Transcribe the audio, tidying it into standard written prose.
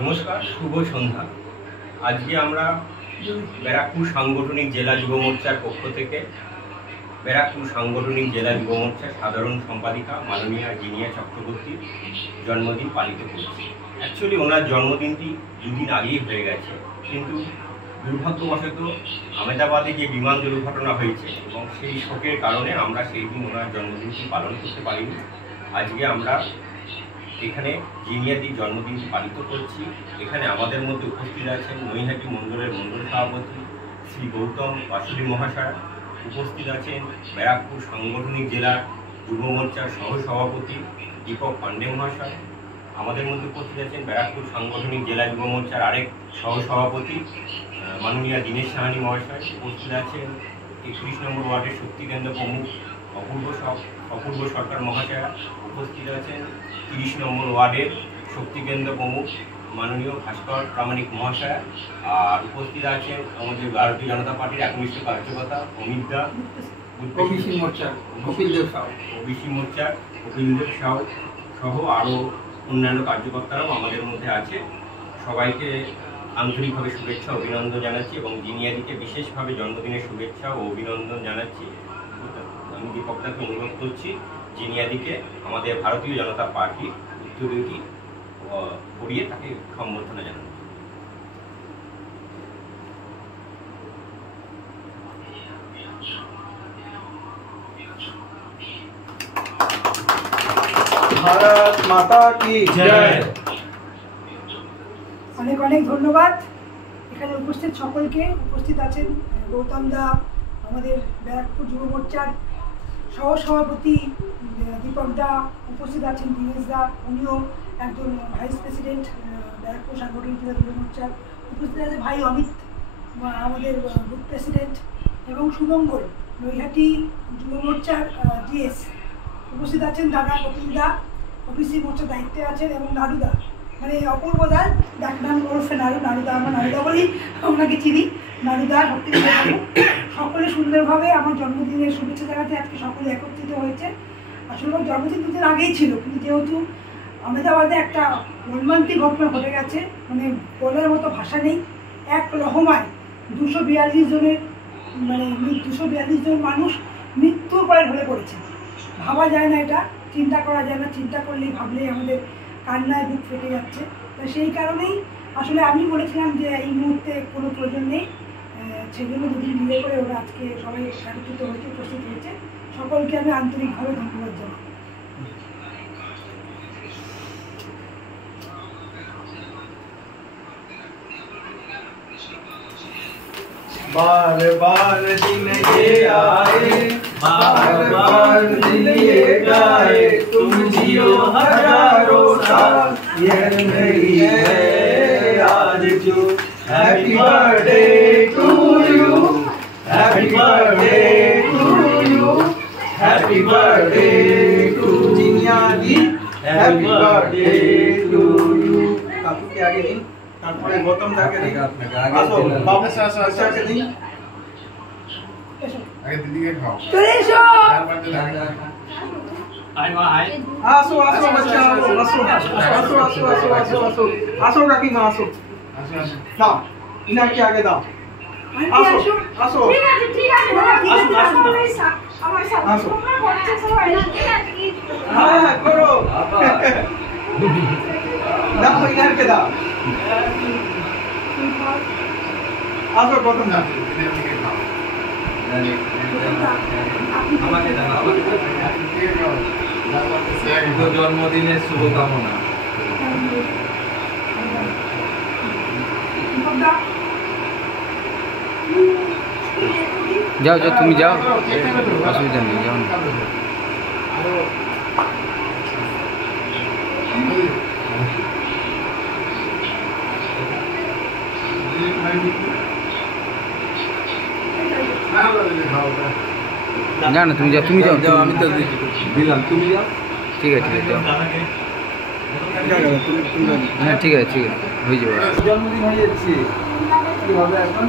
নমস্কার, শুভ সন্ধ্যা। আজকে আমরা ব্যারাকপুর সাংগঠনিক জেলা যুব মোর্চার পক্ষ থেকে ব্যারাকপুর সাংগঠনিক জেলা যুব মোর্চার সাধারণ সম্পাদিকা মাননীয়া জিনিয়া চক্রবর্তীর জন্মদিন পালিত করছি। অ্যাকচুয়ালি ওনার জন্মদিনটি দুদিন আগেই হয়ে গেছে, কিন্তু দুর্ভাগ্যবশত আহমেদাবাদে যে বিমান দুর্ঘটনা হয়েছে এবং সেই শোকের কারণে আমরা সেই দিন ওনার জন্মদিনটি পালন করতে পারিনি। আজকে আমরা এখানে জিনিয়াদির জন্মদিনটি পালিত করছি। এখানে আমাদের মধ্যে উপস্থিত আছেন নৈহাটি মণ্ডলের মণ্ডল সভাপতি শ্রী গৌতম বাসুদী মহাশয়, উপস্থিত আছেন ব্যারাকপুর সাংগঠনিক জেলার যুব মোর্চার সহসভাপতি দীপক পাণ্ডে মহাশয়, আমাদের মধ্যে উপস্থিত আছেন ব্যারাকপুর সাংগঠনিক জেলা যুব মোর্চার আরেক সহসভাপতি মাননীয়া দীনেশ সাহানি মহাশয়, উপস্থিত আছেন 31 নম্বর ওয়ার্ডের শক্তিকেন্দ্র প্রমুখ অপূর্ব সরকার মহাশয়া, উপস্থিত আছেন 30 নম্বর ওয়ার্ডের শক্তিকেন্দ্র প্রমুখ মাননীয় ভাস্কর প্রামাণিক মহাশয়া, আর উপস্থিত আছেন আমাদের ভারতীয় জনতা পার্টির একনিষ্ঠ কার্যকর্তা অমিত দা, ওবিসি মোর্চার কপিলদেব সাউ সহ আরও অন্যান্য কার্যকর্তারাও আমাদের মধ্যে আছে। সবাইকে আন্তরিকভাবে শুভেচ্ছা অভিনন্দন জানাচ্ছি এবং জিনিয়াদিকে বিশেষভাবে জন্মদিনের শুভেচ্ছা ও অভিনন্দন জানাচ্ছি। আমি দীপকদাকে অনুরোধ করছি জিনিয়াদিকে আমাদের ভারতীয় জনতা পার্টির উত্তরীয়টি পড়িয়ে তাকে সম্বর্ধনা জানানো। ভারত মাতা কি জয়। অনেক অনেক ধন্যবাদ এখানে উপস্থিত সকলকে। উপস্থিত আছেন গৌতম দা, আমাদের ব্যারাকপুর যুব মোর্চার সহসভাপতি দীপক দা, উপস্থিত আছেন দীনেশ দা, উনিও একজন ভাইস প্রেসিডেন্ট ব্যারাকপুর সাংগঠনিক জেলা যুব মোর্চার, উপস্থিত আছে ভাই অমিত আমাদের বুথ প্রেসিডেন্ট, এবং সুমঙ্গল নৈহাটি যুব মোর্চার জিএস, উপস্থিত আছেন দাদা কপিল দা, ওবিসি মোর্চার দায়িত্বে আছেন, এবং নাড়ুদা মানে অপূর্ব দা, ডাকনাম ওরফে নাড়ুদা, আমরা নাড়ুদা বলি, ওনাকে চিনি, নাড়ুদা সত্যি সকলে সুন্দরভাবে আমার জন্মদিনের শুভেচ্ছা জানাতে আজকে সকলে একত্রিত হয়েছে। আসলে আমার জন্মদিন দুদিন আগেই ছিল, কিন্তু যেহেতু আহমেদাবাদে একটা মর্মান্তিক ঘটনা ঘটে গেছে, মানে বলার মতো ভাষা নেই। এক লহমায় 242 জনের মানে 242 জন মানুষ মৃত্যুর পরে ঢলে পড়েছে। ভাবা যায় না, এটা চিন্তা করা যায় না, চিন্তা করলেই ভাবলেই আমাদের কান্নায় বুক ফেটে যাচ্ছে। তো সেই কারণেই আসলে আমি বলেছিলাম যে এই মুহূর্তে কোনো প্রয়োজন নেই, সেজন্য দুদিন ডিলে করে ওরা আজকে সবাই একত্রিত হয়েছে, উপস্থিত হয়েছে। সকলকে আমি আন্তরিকভাবে ধন্যবাদ জানাই। बार बार दिन ये आए, बार बार दिन ये गाए, तुम जियो हजारों साल, ये नहीं है आज जो। Happy birthday to you, happy birthday to you, happy birthday to जिनियादी, हैप्पी बर्थडे टू यू। काकू के आगे नहीं, তারপরে গৌতম দাকে দিই, আসো বাবু আশাকে দিই, আগে দিদিকে খাও, চলে এসো, তারপর তো লাগে আসো আসো বাচ্চা, আসো আসো আসো আসো আসো আসো আসো আসো কাকিমা আসো আসো আসো দাও, ইনাকে আগে দাও, আসো আসো ঠিক আছে আমার সাথে আসো। তোমরা বলছো সবাই হ্যাঁ করো, দাও ইনাকে দাও, আসো গৌতম দা, দিদিকে খাও, আমাকে জানাও, দিদিকে খাও, তারপর তো স্যার জন্মদিনের শুভকামনা। যাও যাও তুমি যাও, অসুবিধা নেই, যাও না। না না তুমি যাও, তুমি যাও, যাও, আমি তো দিলাম, তুমি যাও। ঠিক আছে ঠিক আছে, যাও। হ্যাঁ ঠিক আছে ঠিক আছে, হয়ে যাবে। জন্মদিন হয়ে যাচ্ছে, কি হবে এখন?